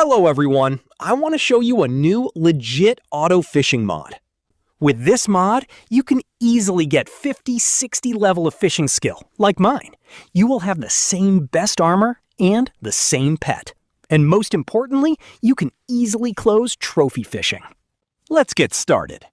Hello everyone, I want to show you a new legit auto fishing mod. With this mod, you can easily get 50-60 level of fishing skill, like mine. You will have the same best armor and the same pet. And most importantly, you can easily close trophy fishing. Let's get started.